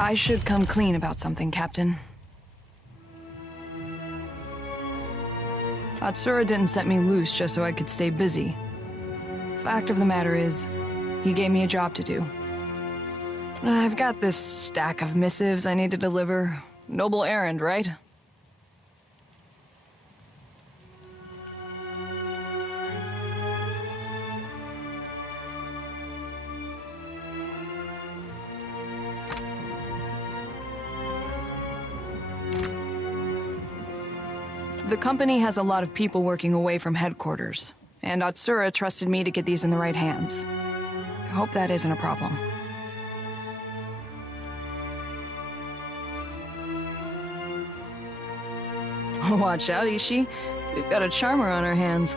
I should come clean about something, Captain. Atsura didn't set me loose just so I could stay busy. Fact of the matter is, he gave me a job to do. I've got this stack of missives I need to deliver. Noble errand, right? The company has a lot of people working away from headquarters, and Atsura trusted me to get these in the right hands. I hope that isn't a problem. Watch out, Ishi. We've got a charmer on our hands.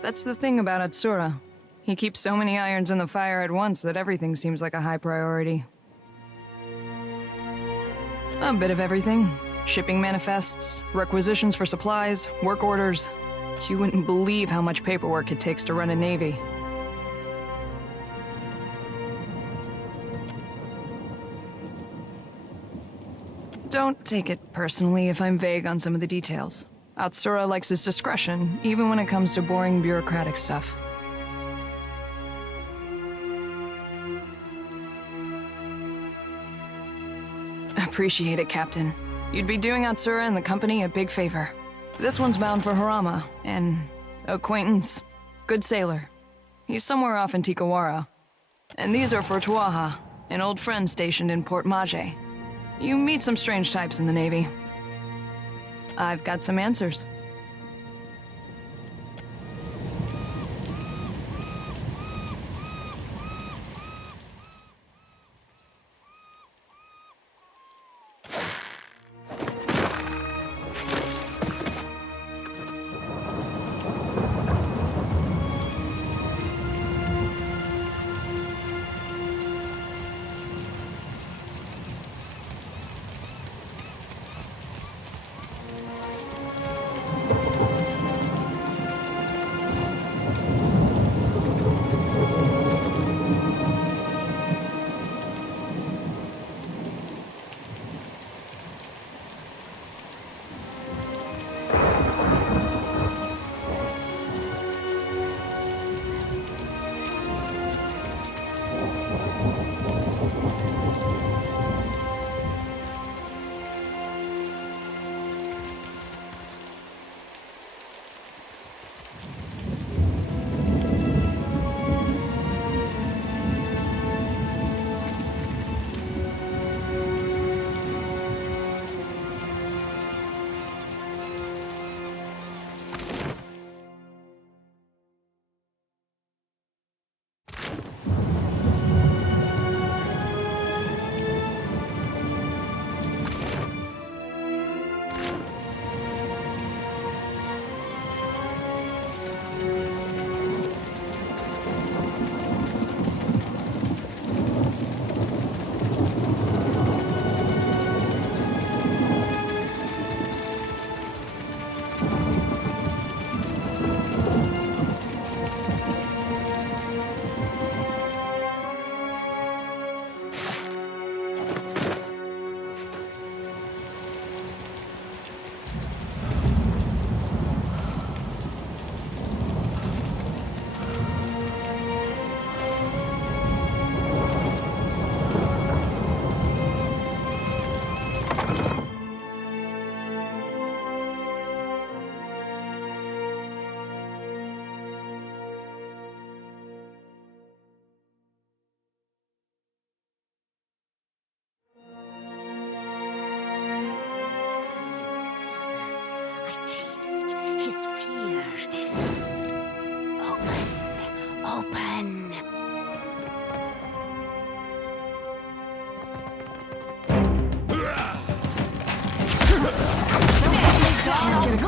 That's the thing about Atsura. He keeps so many irons in the fire at once that everything seems like a high priority. A bit of everything. Shipping manifests, requisitions for supplies, work orders. You wouldn't believe how much paperwork it takes to run a navy. Don't take it personally if I'm vague on some of the details. Atsura likes his discretion, even when it comes to boring bureaucratic stuff. Appreciate it, Captain. You'd be doing Atsura and the company a big favor. This one's bound for Harama, an acquaintance, good sailor. He's somewhere off in Tikawara. And these are for Tuaha, an old friend stationed in Port Maje. You meet some strange types in the Navy. I've got some answers.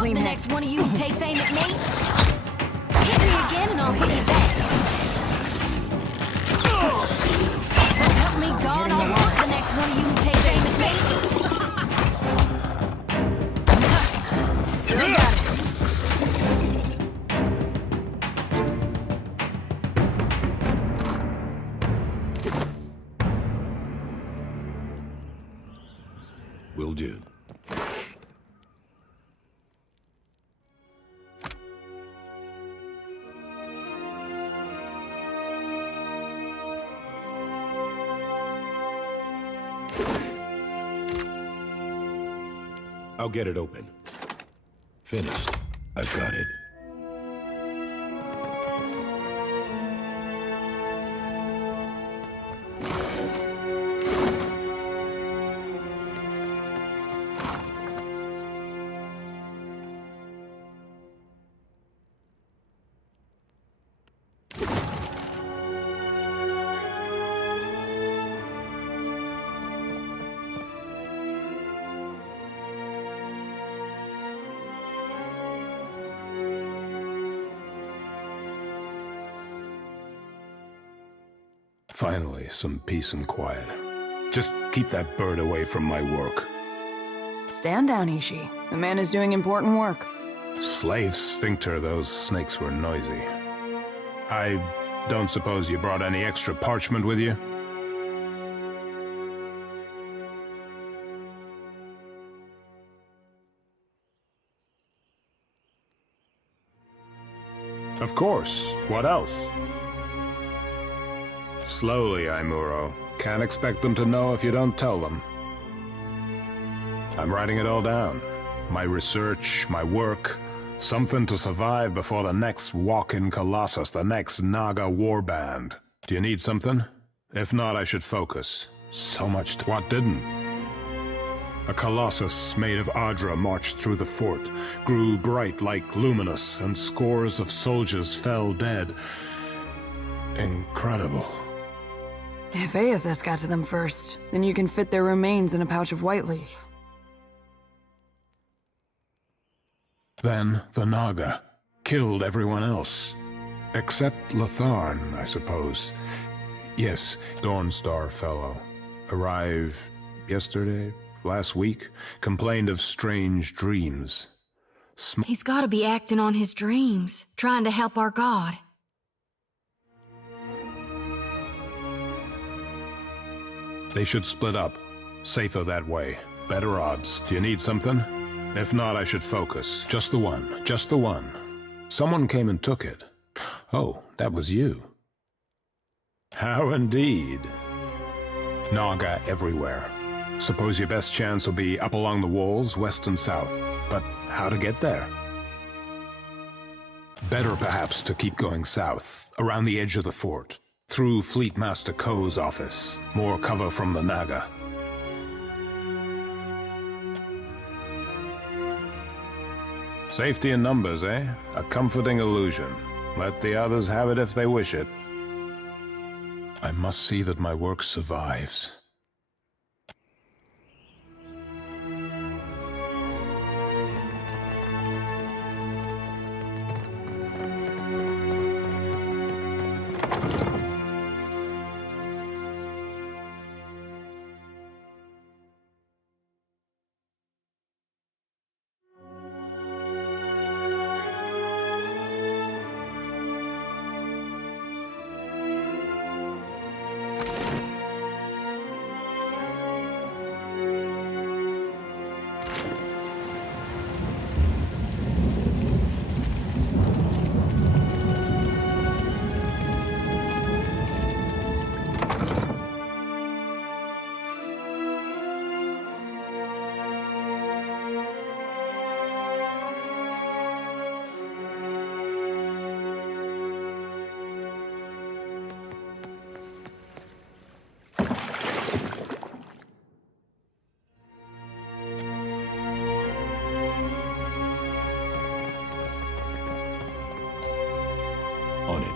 The next one of you takes aim at me. Hit me again and I'll hit you back. So help me God, I'll want the next one of you takes aim at me. Still got it. told you. I'll get it open. Finished. I've got it. Finally, some peace and quiet. Just keep that bird away from my work. Stand down, Ishii. The man is doing important work. Slave sphincter, those snakes were noisy. I don't suppose you brought any extra parchment with you? Of course. What else? Slowly, Aimuro. Can't expect them to know if you don't tell them. I'm writing it all down. My research, my work, something to survive before the next walk-in Colossus, the next Naga warband. Do you need something? If not, I should focus. So much what didn't? A Colossus made of Adra marched through the fort, grew bright like luminous, and scores of soldiers fell dead. Incredible. If Aethys got to them first, then you can fit their remains in a pouch of white leaf. Then the Naga killed everyone else. Except Latharn, I suppose. Yes, Dawnstar fellow. Arrived yesterday, last week, complained of strange dreams. He's gotta be acting on his dreams, trying to help our god. They should split up. Safer that way. Better odds. Do you need something? If not, I should focus. Just the one. Just the one. Someone came and took it. Oh, that was you. How indeed. Naga everywhere. Suppose your best chance will be up along the walls, west and south. But how to get there? Better perhaps to keep going south, around the edge of the fort. Through Fleet Master Ko's office. More cover from the Naga. Safety in numbers, eh? A comforting illusion. Let the others have it if they wish it. I must see that my work survives. On it.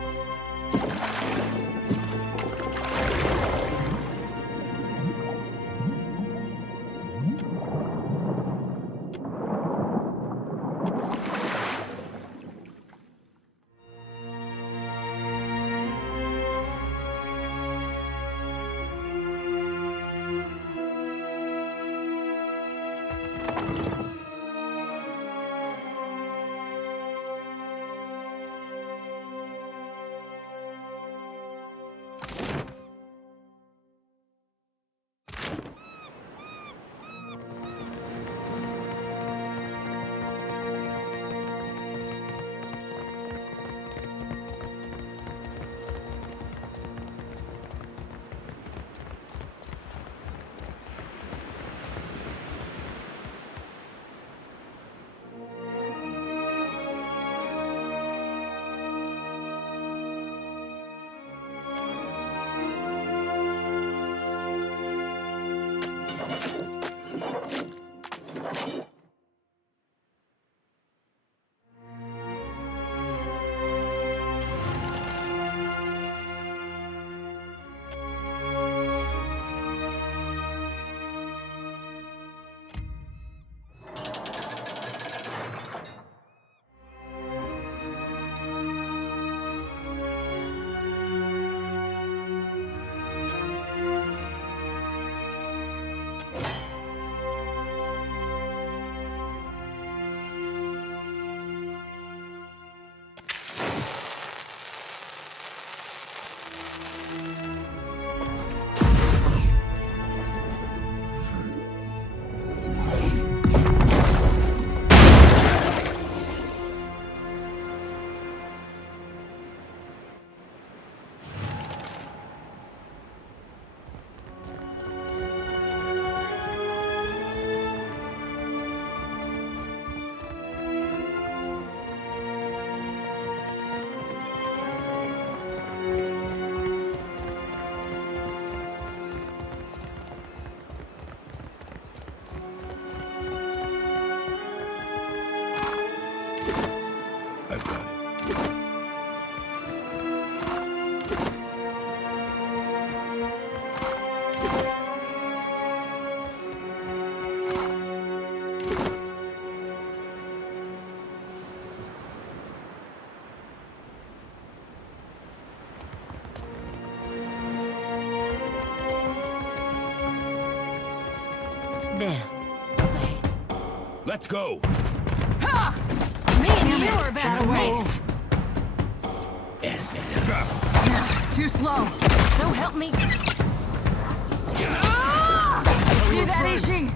There. Okay. Let's go! Me and you are about to mix. Yes. Too slow. So help me. See that, Ishi?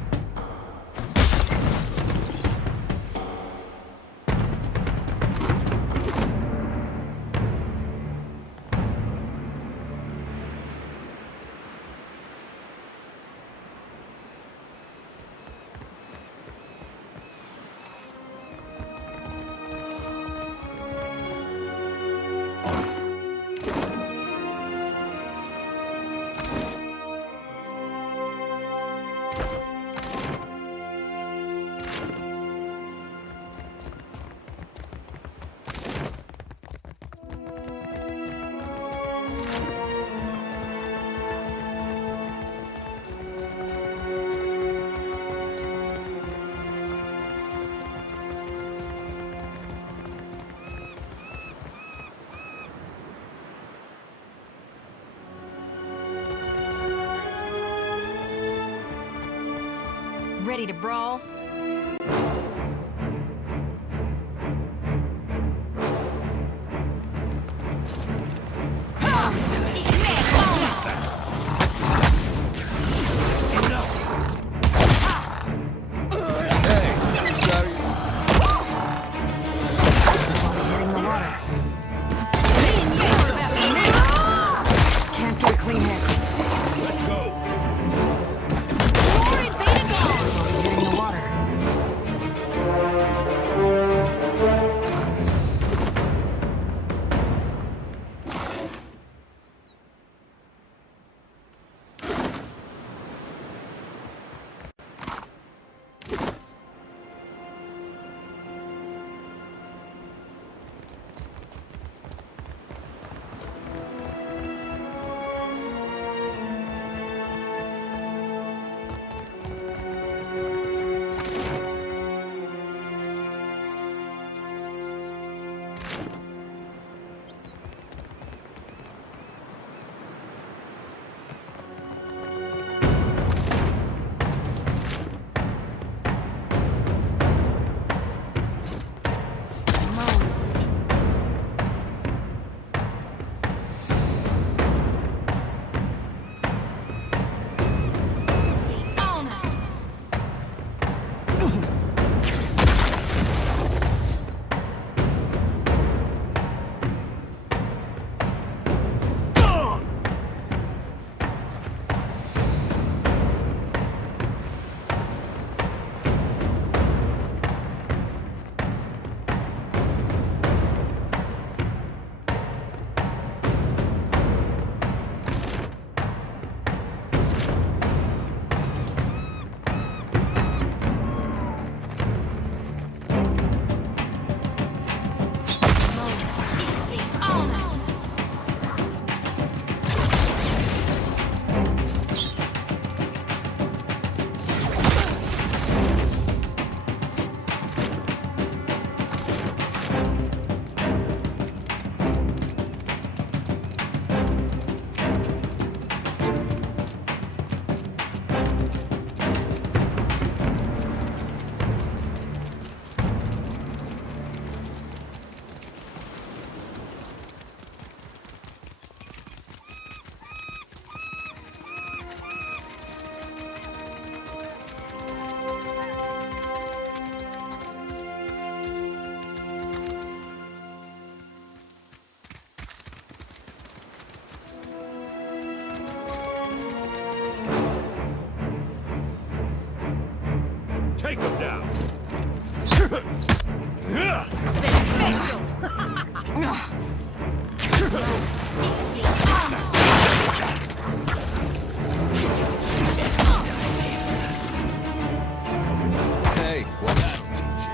Ready to brawl? Can't get a clean hit. Let's go! Glory be to God! Hitting the water. Take him down! Hey, well that'll teach you.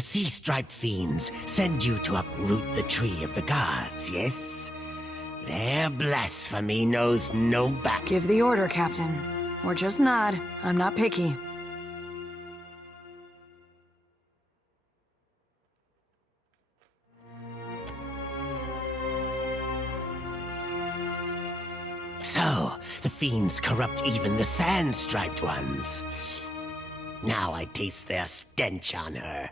The sea-striped fiends send you to uproot the tree of the gods, yes? Their blasphemy knows no back. Give the order, Captain. Or just nod. I'm not picky. So, the fiends corrupt even the sand-striped ones. Now I taste their stench on her.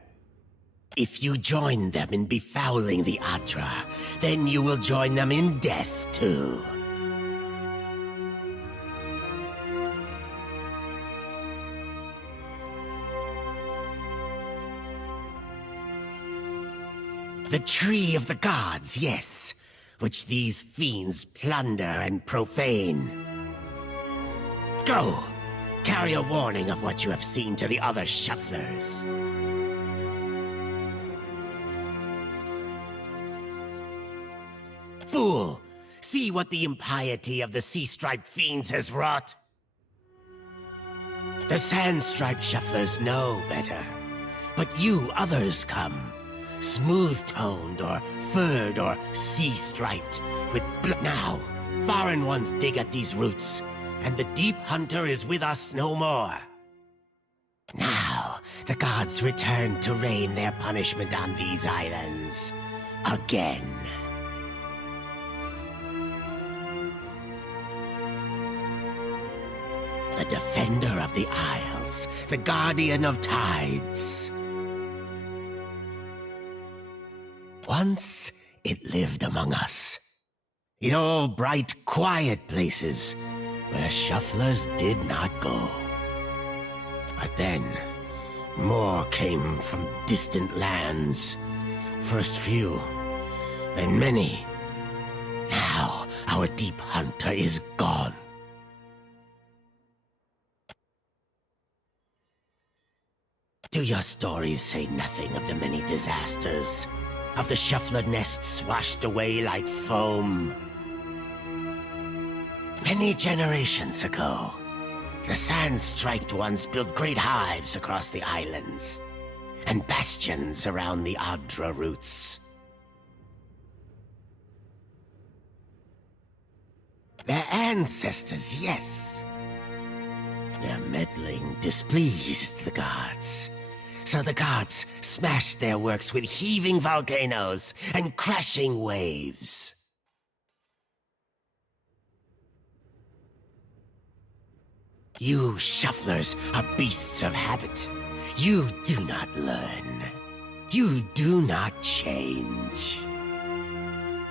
If you join them in befouling the Adra, then you will join them in death, too. The Tree of the Gods, yes, which these fiends plunder and profane. Go! Carry a warning of what you have seen to the other shufflers. Fool! See what the impiety of the sea-striped fiends has wrought? The sand-striped shufflers know better. But you others come. Smooth-toned or furred or sea-striped with blood. Now, foreign ones dig at these roots, and the deep hunter is with us no more. Now, the gods return to rain their punishment on these islands. Again. The defender of the isles, the guardian of tides. Once, it lived among us. In all bright, quiet places where shufflers did not go. But then, more came from distant lands. First few, then many. Now, our deep hunter is gone. Do your stories say nothing of the many disasters? Of the shuffler nests washed away like foam? Many generations ago, the sand-striped ones built great hives across the islands, and bastions around the Adra roots. Their ancestors, yes. Their meddling displeased the gods. So the gods smashed their works with heaving volcanoes and crashing waves. You shufflers are beasts of habit. You do not learn. You do not change.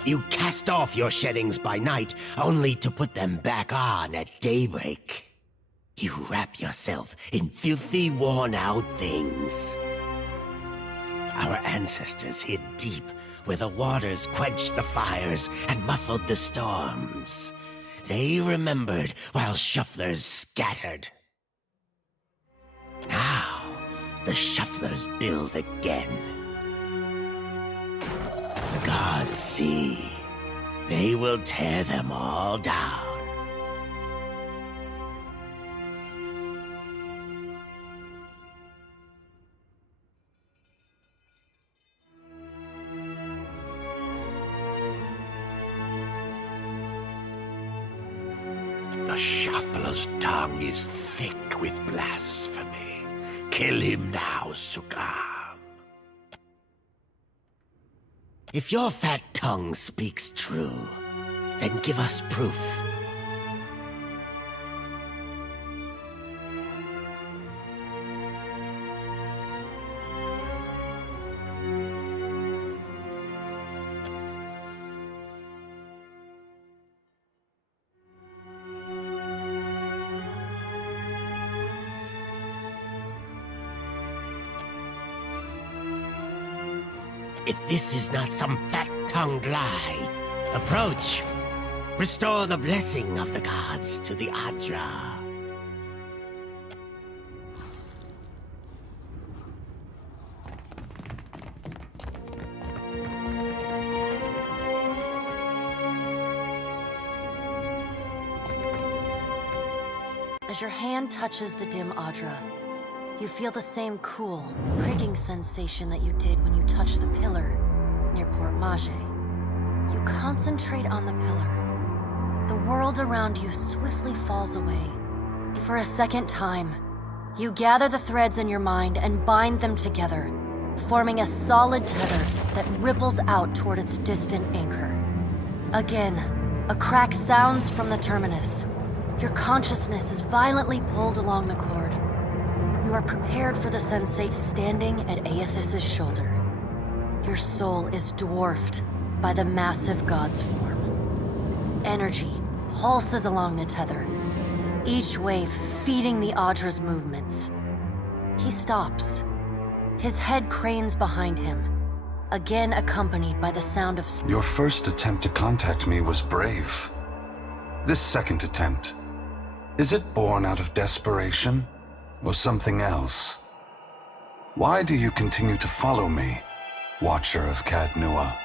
You cast off your sheddings by night, only to put them back on at daybreak. You wrap yourself in filthy, worn-out things. Our ancestors hid deep where the waters quenched the fires and muffled the storms. They remembered while shufflers scattered. Now, the shufflers build again. The gods see. They will tear them all down. The shuffler's tongue is thick with blasphemy. Kill him now, Sukam. If your fat tongue speaks true, then give us proof. If this is not some fat-tongued lie, approach. Restore the blessing of the gods to the Adra. As your hand touches the dim Adra, You feel the same cool, pricking sensation that you did when you touched the pillar near Port Mage. You concentrate on the pillar. The world around you swiftly falls away. For a second time, you gather the threads in your mind and bind them together, forming a solid tether that ripples out toward its distant anchor. Again, a crack sounds from the terminus. Your consciousness is violently pulled along the cord. You are prepared for the sensate standing at Aethys's shoulder. Your soul is dwarfed by the massive god's form. Energy pulses along the tether, each wave feeding the Adra's movements. He stops. His head cranes behind him, again accompanied by the sound of... Your first attempt to contact me was brave. This second attempt, is it born out of desperation or something else? Why do you continue to follow me, Watcher of Cadnua?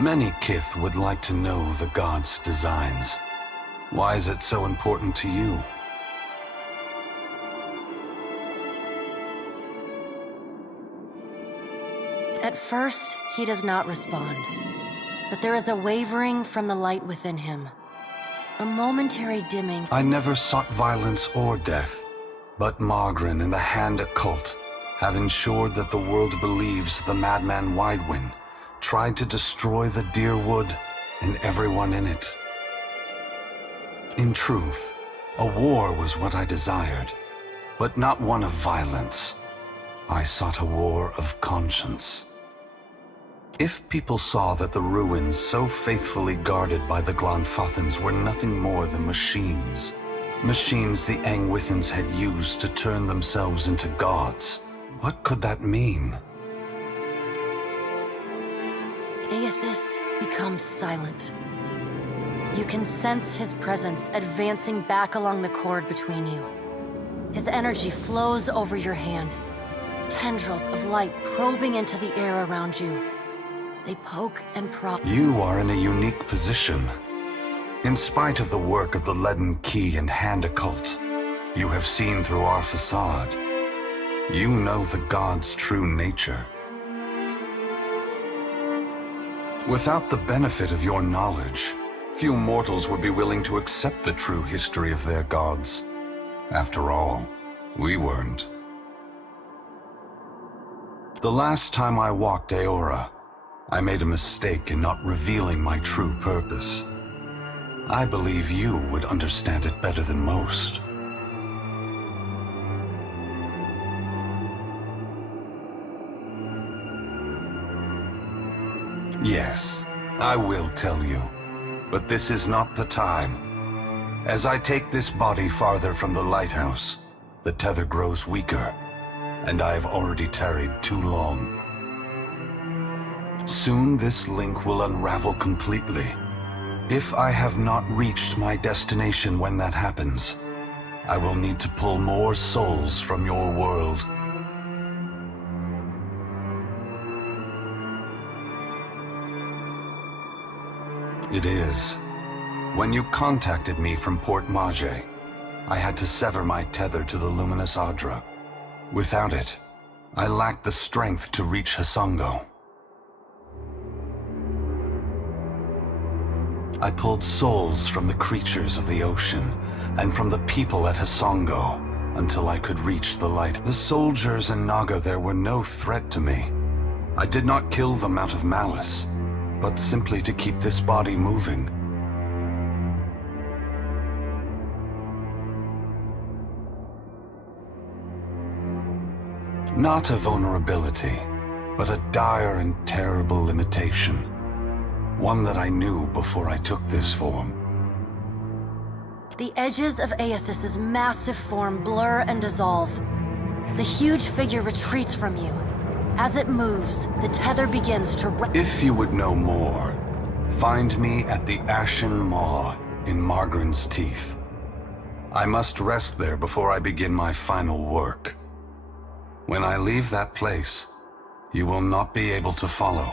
Many Kith would like to know the god's designs. Why is it so important to you? At first, he does not respond. But there is a wavering from the light within him. A momentary dimming. I never sought violence or death, but Margren and the Hand Occult have ensured that the world believes the madman Widewind tried to destroy the dear wood and everyone in it. In truth, a war was what I desired, but not one of violence. I sought a war of conscience. If people saw that the ruins so faithfully guarded by the Glanfathans were nothing more than machines, machines the Angwithans had used to turn themselves into gods, what could that mean? Aethys becomes silent. You can sense his presence advancing back along the cord between you. His energy flows over your hand, tendrils of light probing into the air around you. They poke and prod. You are in a unique position. In spite of the work of the Leaden Key and Hand Occult, you have seen through our facade. You know the god's true nature. Without the benefit of your knowledge, few mortals would be willing to accept the true history of their gods. After all, we weren't. The last time I walked Aora, I made a mistake in not revealing my true purpose. I believe you would understand it better than most. Yes, I will tell you, but this is not the time. As I take this body farther from the lighthouse, the tether grows weaker, and I have already tarried too long. Soon this link will unravel completely. If I have not reached my destination when that happens, I will need to pull more souls from your world. It is. When you contacted me from Port Mage, I had to sever my tether to the luminous Adra. Without it, I lacked the strength to reach Asongo. I pulled souls from the creatures of the ocean and from the people at Asongo until I could reach the light. The soldiers and Naga there were no threat to me. I did not kill them out of malice, but simply to keep this body moving. Not a vulnerability, but a dire and terrible limitation. One that I knew before I took this form. The edges of Aethys's massive form blur and dissolve. The huge figure retreats from you. As it moves, the tether begins to... If you would know more, find me at the Ashen Maw in Margren's Teeth. I must rest there before I begin my final work. When I leave that place, you will not be able to follow.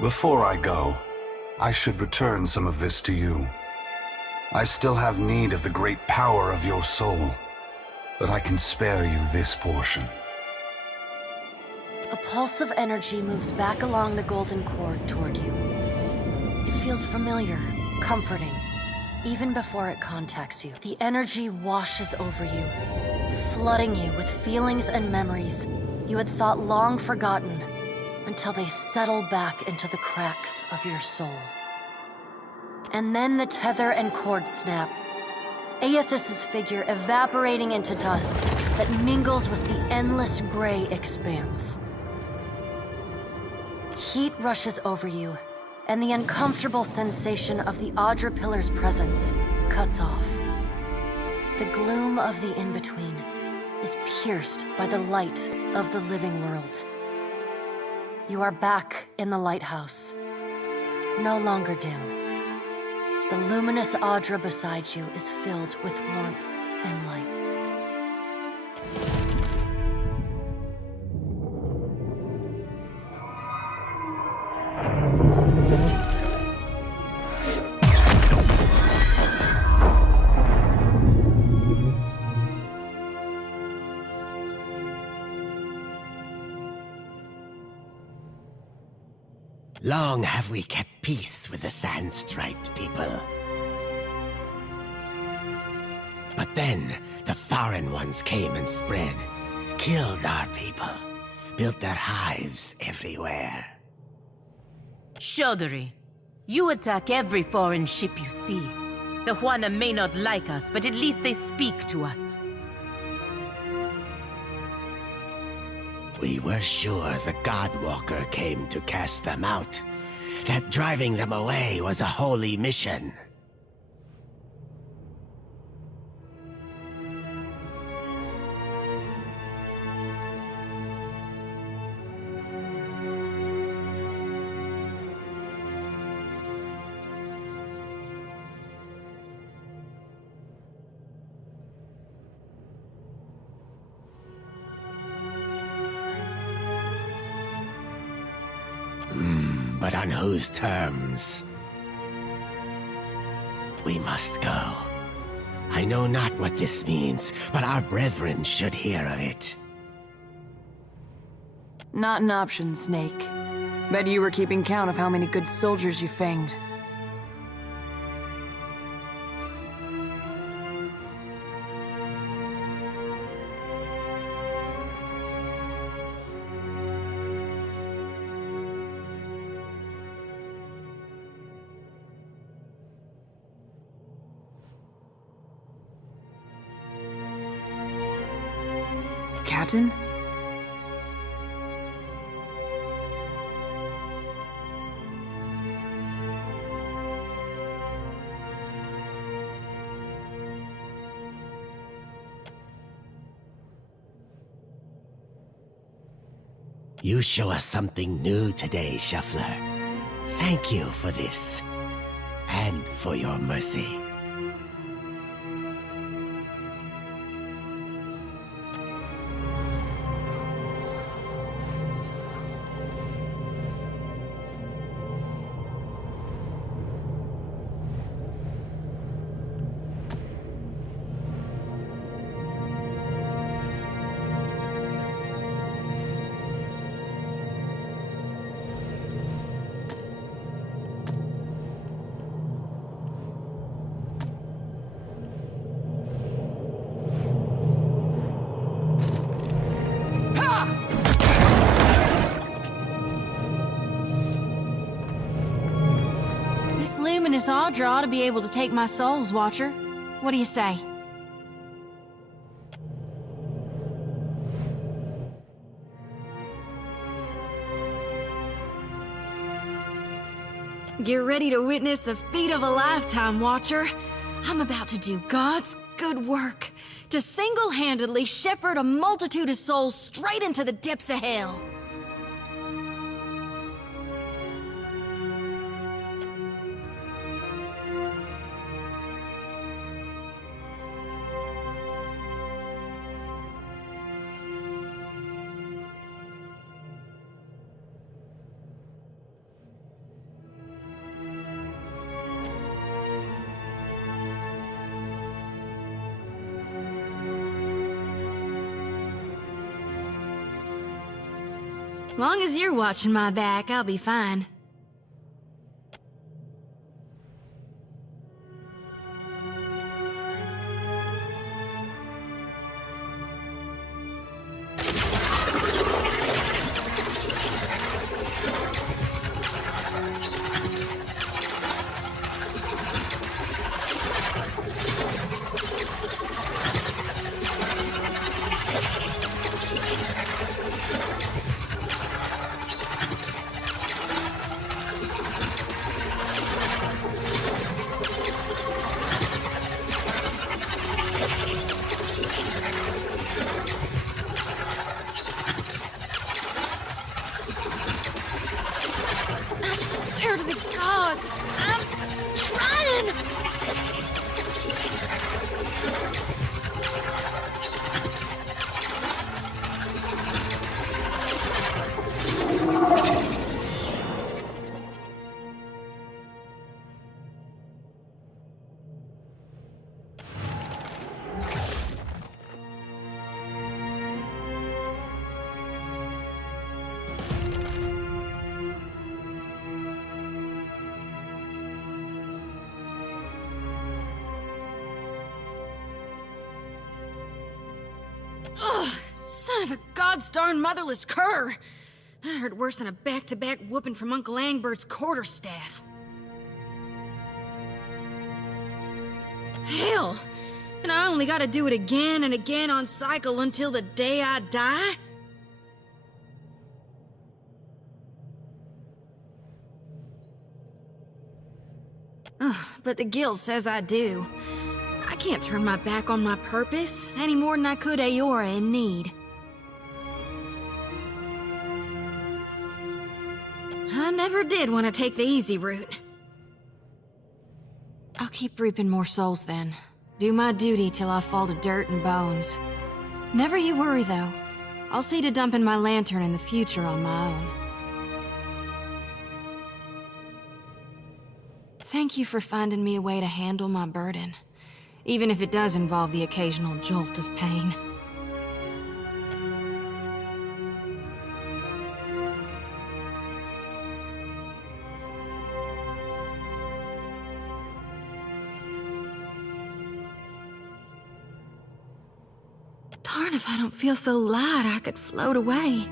Before I go, I should return some of this to you. I still have need of the great power of your soul, but I can spare you this portion. A pulse of energy moves back along the golden cord toward you. It feels familiar, comforting, even before it contacts you. The energy washes over you, flooding you with feelings and memories you had thought long forgotten until they settle back into the cracks of your soul. And then the tether and cord snap, Aethys's figure evaporating into dust that mingles with the endless gray expanse. Heat rushes over you, and the uncomfortable sensation of the Adra Pillar's presence cuts off. The gloom of the in-between is pierced by the light of the living world. You are back in the lighthouse, no longer dim. The luminous Adra beside you is filled with warmth and light. Long have we kept peace with the sand-striped people. But then, the foreign ones came and spread, killed our people, built their hives everywhere. Chaudhary, you attack every foreign ship you see. The Juana may not like us, but at least they speak to us. We were sure the Godwalker came to cast them out, that driving them away was a holy mission. But on whose terms? We must go. I know not what this means, but our brethren should hear of it. Not an option, Snake. Bet you were keeping count of how many good soldiers you fanged. Captain? You show us something new today, Shuffler. Thank you for this, and for your mercy. This luminous Audra ought to be able to take my soul's watcher. What do you say? Get ready to witness the feat of a lifetime, Watcher. I'm about to do God's good work, to single-handedly shepherd a multitude of souls straight into the depths of hell. Long as you're watching my back, I'll be fine. Ugh, son of a god's darn motherless cur! That hurt worse than a back-to-back whooping from Uncle Angbert's quarterstaff. Hell! And I only gotta do it again and again on cycle until the day I die? Ugh, but the guild says I do. I can't turn my back on my purpose, any more than I could Aora in need. I never did want to take the easy route. I'll keep reaping more souls then. Do my duty till I fall to dirt and bones. Never you worry, though. I'll see to dumping my lantern in the future on my own. Thank you for finding me a way to handle my burden. Even if it does involve the occasional jolt of pain. Darn if I don't feel so light I could float away.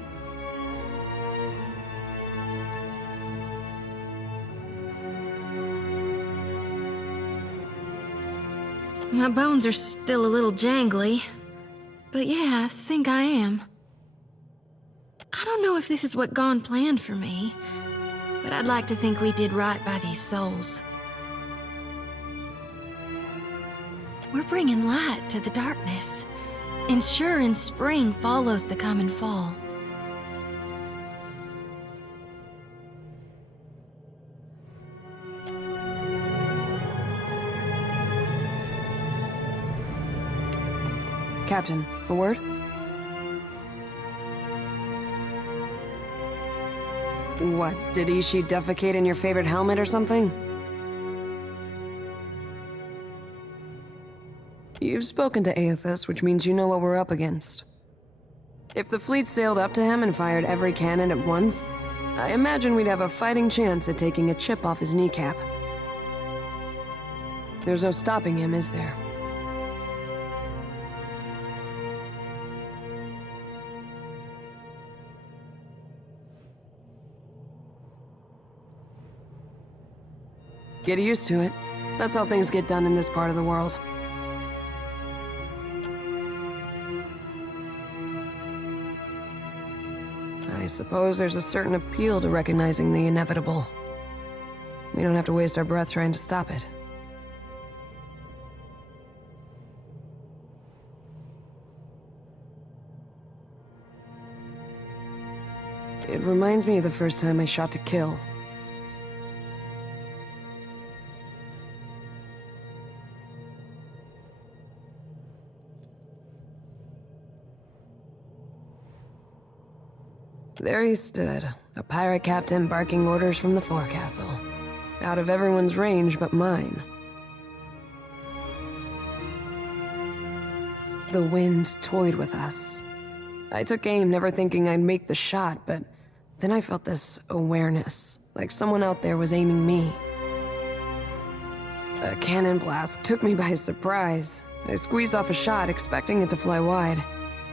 My bones are still a little jangly, but yeah, I think I am. I don't know if this is what Gon planned for me, but I'd like to think we did right by these souls. We're bringing light to the darkness, ensuring spring follows the coming fall. Captain, a word? What, did Ishi defecate in your favorite helmet or something? You've spoken to Aethys, which means you know what we're up against. If the fleet sailed up to him and fired every cannon at once, I imagine we'd have a fighting chance at taking a chip off his kneecap. There's no stopping him, is there? Get used to it. That's how things get done in this part of the world. I suppose there's a certain appeal to recognizing the inevitable. We don't have to waste our breath trying to stop it. It reminds me of the first time I shot to kill. There he stood, a pirate captain barking orders from the forecastle. Out of everyone's range but mine. The wind toyed with us. I took aim, never thinking I'd make the shot, but Then I felt this awareness, like someone out there was aiming me. A cannon blast took me by surprise. I squeezed off a shot, expecting it to fly wide.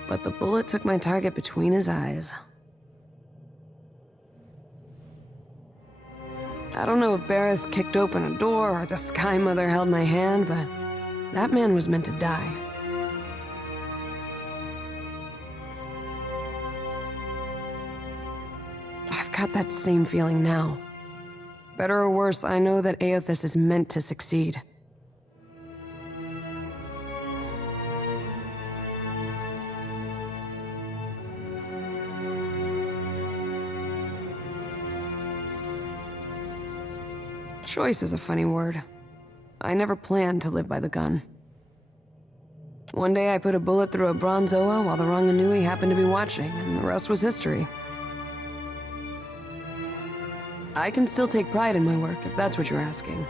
But the bullet took my target between his eyes. I don't know if Bareth kicked open a door or the Sky Mother held my hand, but that man was meant to die. I've got that same feeling now. Better or worse, I know that Aothis is meant to succeed. Choice is a funny word. I never planned to live by the gun. One day I put a bullet through a Bronzoa while the Ranganui happened to be watching, and the rest was history. I can still take pride in my work, if that's what you're asking.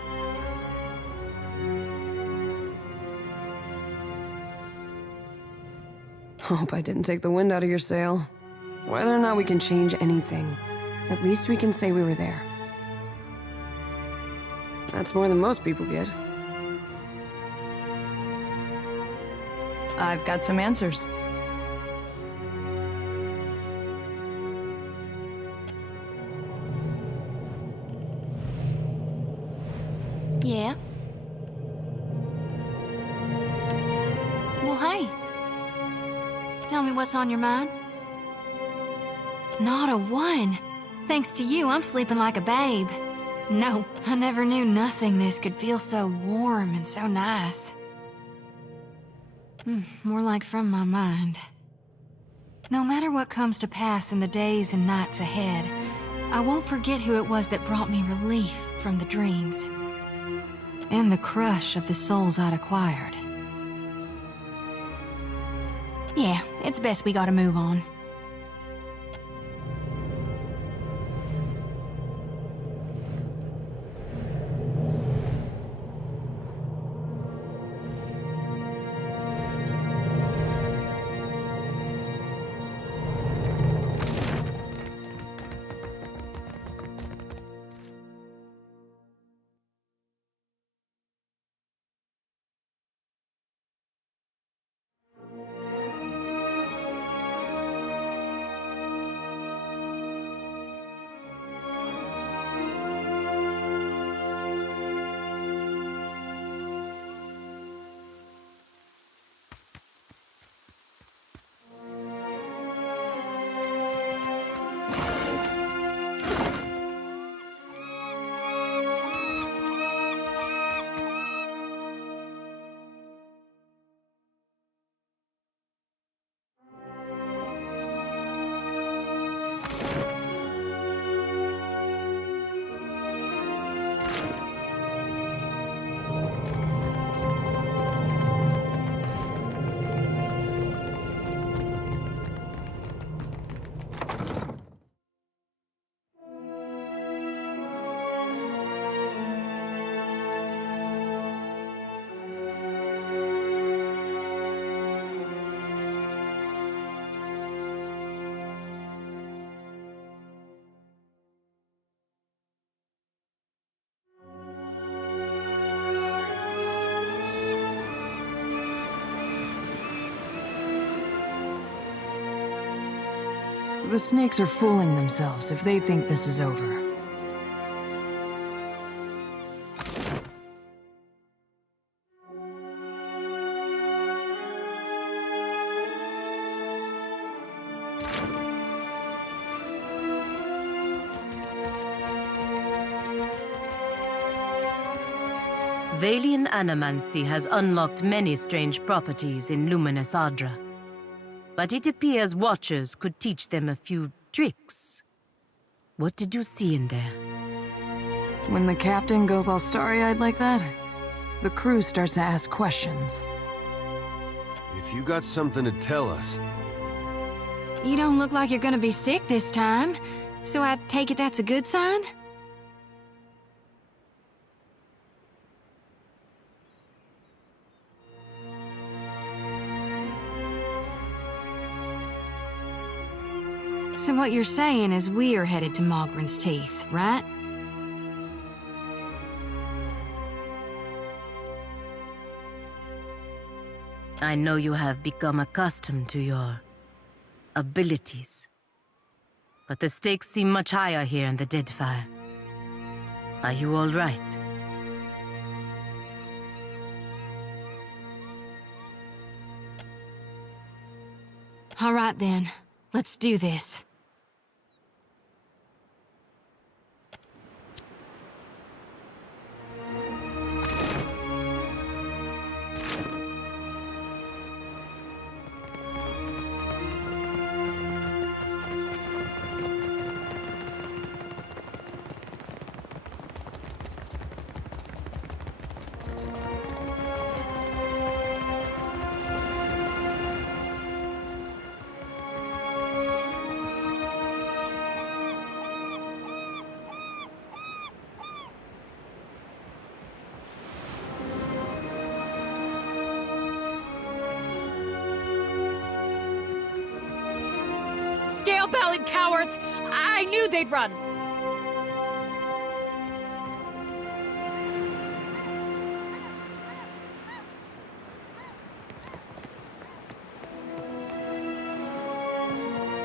Hope I didn't take the wind out of your sail. Whether or not we can change anything, at least we can say we were there. That's more than most people get. I've got some answers. Yeah? Well, hey. Tell me what's on your mind. Not a one. Thanks to you, I'm sleeping like a babe. No, I never knew nothingness could feel so warm and so nice. More like from my mind. No matter what comes to pass in the days and nights ahead, I won't forget who it was that brought me relief from the dreams. And the crush of the souls I'd acquired. Yeah, it's best we gotta move on. The snakes are fooling themselves if they think this is over. Valian Animancy has unlocked many strange properties in Luminous Adra. But it appears Watchers could teach them a few tricks. What did you see in there? When the captain goes all starry-eyed like that, the crew starts to ask questions. If you got something to tell us, You don't look like you're gonna be sick this time, so I take it that's a good sign? So what you're saying is we're headed to Malgren's Teeth, right? I know you have become accustomed to your abilities. But the stakes seem much higher here in the Deadfire. Are you all right? All right then, let's do this. Scale-bellied cowards! I knew they'd run!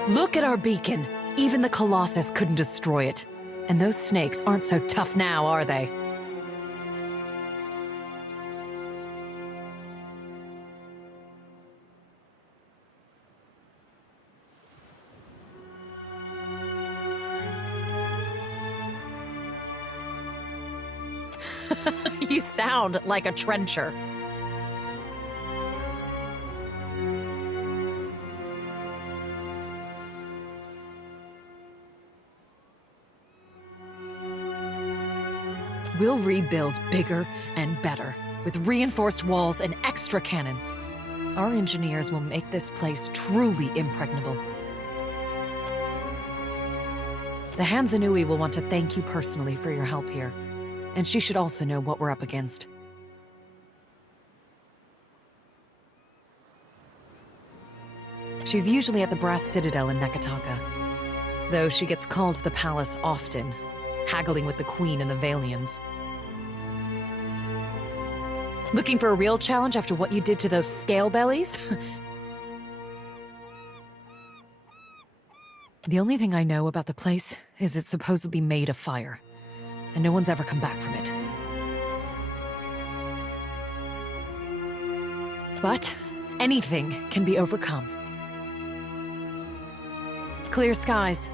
Look at our beacon. Even the Colossus couldn't destroy it. And those snakes aren't so tough now, are they? You sound like a trencher. We'll rebuild bigger and better, with reinforced walls and extra cannons. Our engineers will make this place truly impregnable. The Hansanui will want to thank you personally for your help here. And she should also know what we're up against. She's usually at the Brass Citadel in Nekataka, though she gets called to the palace often, haggling with the Queen and the Valians. Looking for a real challenge after what you did to those scale bellies? The only thing I know about the place is it's supposedly made of fire, and no one's ever come back from it. But anything can be overcome. Clear skies.